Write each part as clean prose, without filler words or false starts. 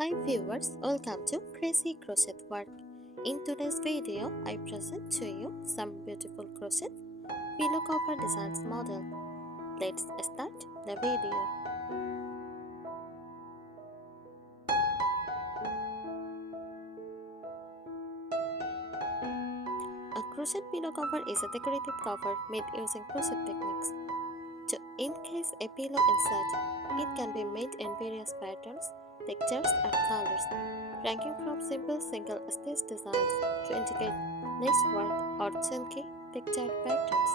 Hi viewers, welcome to Crazy Crochet Work. In today's video, I present to you some beautiful crochet pillow cover designs model. Let's start the video. A crochet pillow cover is a decorative cover made using crochet techniques. To encase a pillow inside, it can be made in various patterns, textures, and colors, ranging from simple single-stitch designs to intricate lace work or chunky textured patterns.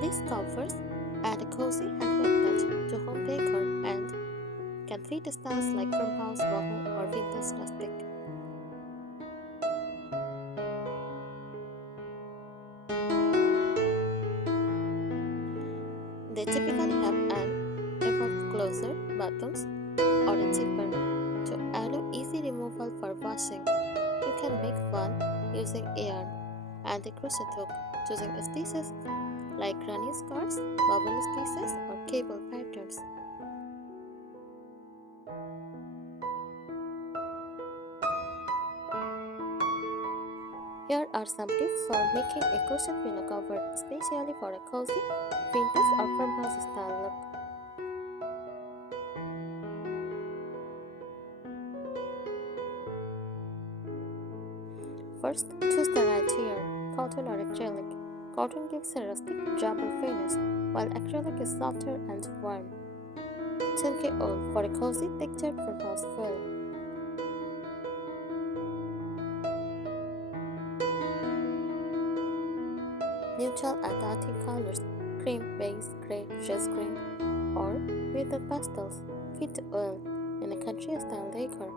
These covers add a cozy handmade touch to home decor and can fit styles like farmhouse, boho, or vintage rustic. They typically have an evolved closer, buttons, or a zipper to allow easy removal for washing. You can make fun using yarn and a crochet hook, choosing stitches like granny scarves, bubble stitches, or cable patterns. Here are some tips for making a crochet pillow cover, especially for a cozy, vintage, or farmhouse style look. First, choose the right yarn, cotton or acrylic. Cotton gives a rustic, durable finish, while acrylic is softer and warm. Chunky wool for a cozy, textured farmhouse feel. Neutral and earthy colors, cream, beige, gray, chess green, or muted pastels fit well in a country style decor.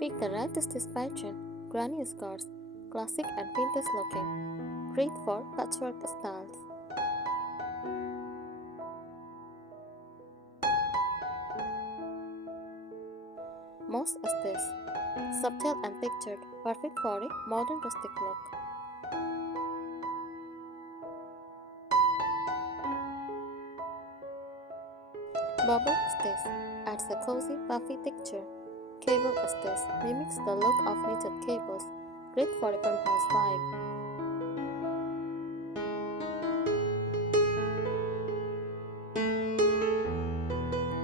Pick the right stitch pattern, granny scarves, classic and vintage looking, great for patchwork styles. Moss stitch, subtle and textured, perfect for a modern rustic look. Bubble stitch adds a cozy, puffy texture. Cable stitch mimics the look of knitted cables, great for a farmhouse vibe.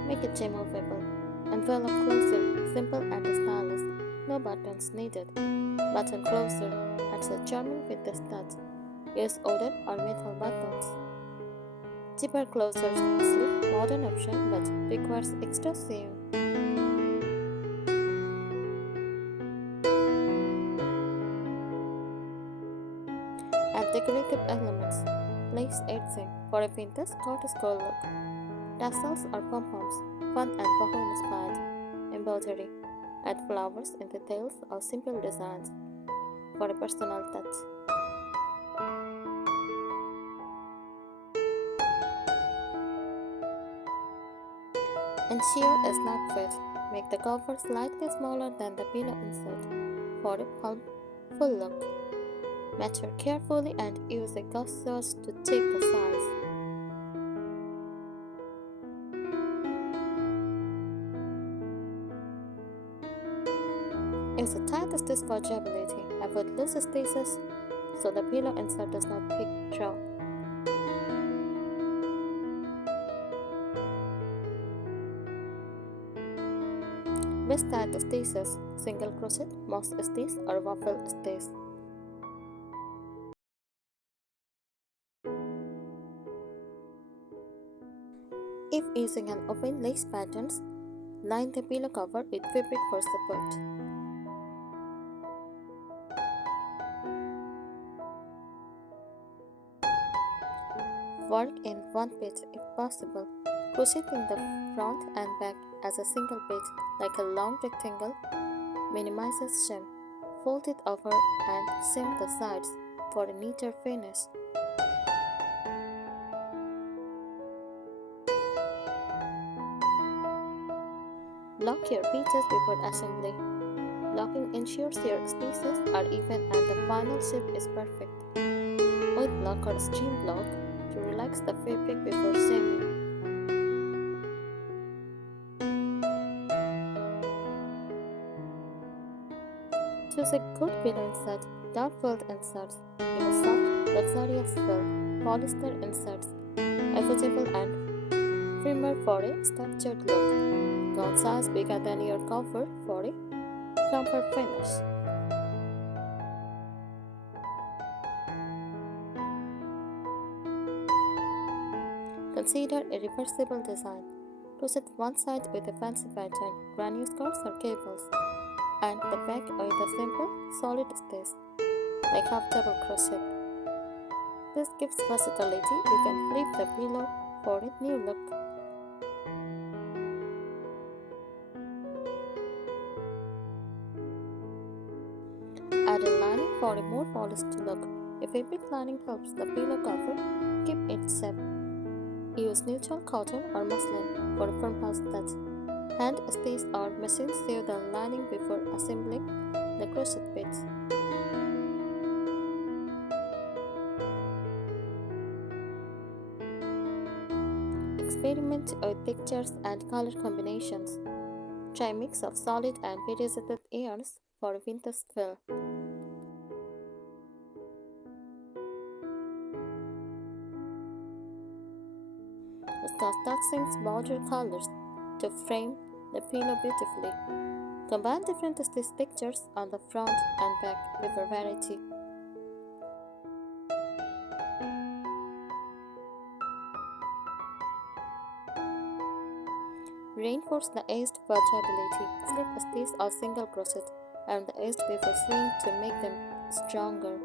Make it removable. Envelope closer, simple and stylish, no buttons needed. Button closer adds a charming vintage touch. Use wooden or metal buttons. Zipper closers, sleek, modern option but requires extra sewing. Add decorative elements, lace edging for a vintage court-school look. Tassels or pom-poms, fun and boho inspired. Embroidery, add flowers in details or simple designs for a personal touch. Ensure a snug fit. Make the cover slightly smaller than the pillow insert for a full look. Measure carefully and use a gauze gauge to check the size. Use a tight stitch for durability. Avoid loose stitches so the pillow insert does not peek through. Best tight stitches, single crochet, moss stitch or waffle stitch. If using an open lace patterns, line the pillow cover with fabric for support. Work in one page if possible, crocheting the front and back as a single page like a long rectangle minimizes shim. Fold it over and seam the sides for a neater finish. Lock your pieces before assembly. Locking ensures your stitches are even and the final shape is perfect. With block or stream block to relax the fabric before seaming. Choose a good pillow insert, dark filled inserts, in a soft, luxurious fill, polyester inserts, affordable and firmer for a structured look. Don't size bigger than your cover for a plumper finish. Consider a reversible design. Crochet one side with a fancy pattern, granny skirts or cables, and the back with a simple, solid stitch, like half double crochet. This gives versatility. You can flip the pillow for a new look. Add a lining for a more polished look. A fabric lining helps the pillow cover keep its shape. Use neutral cotton or muslin for a firm house touch. Hand stitch or machine sew the lining before assembling the crochet bits. Experiment with textures and color combinations. Try mix of solid and variegated yarns for a vintage feel. Start touching border colors to frame the pillow beautifully. Combine different stitch textures on the front and back for variety. Reinforce the edged versatility. Slip stitch or single crochet around the edge before sewing to make them stronger.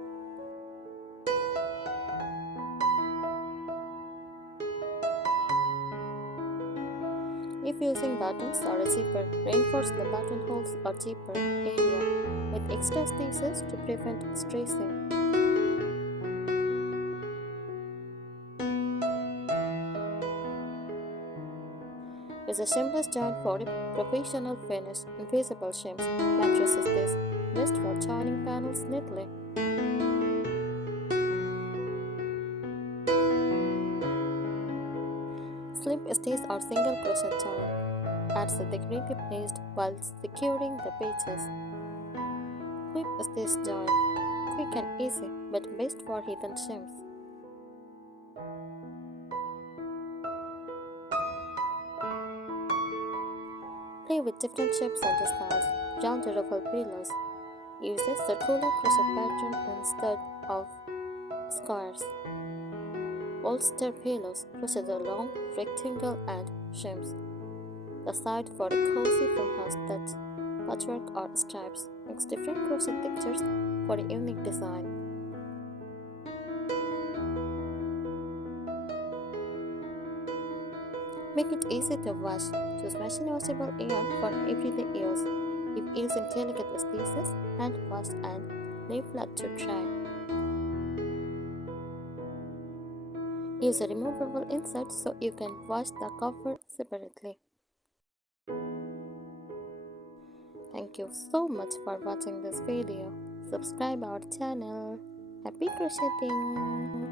If using buttons or a zipper, reinforce the buttonholes or zipper area with extra stitches to prevent stressing. Use a seamless joint for a professional finish. Invisible shims mattresses this, best for joining panels neatly. Slip stitch or single crochet join adds a decorative edge while securing the pages. Whip stitch join, quick and easy, but best for hidden shims. Play with different shapes and styles. Round ruffle pillows. Use a circular crochet pattern instead of squares. Bolster pillows. Crochet a long rectangle and shims. The side for a cozy farmhouse touch. Patchwork or stripes. Mix different crochet textures for a unique design. Make it easy to wash. Choose machine washable yarn for everyday use. If using delicate stitches, hand wash and lay flat to dry. Use a removable insert so you can wash the cover separately. Thank you so much for watching this video. Subscribe our channel. Happy crocheting!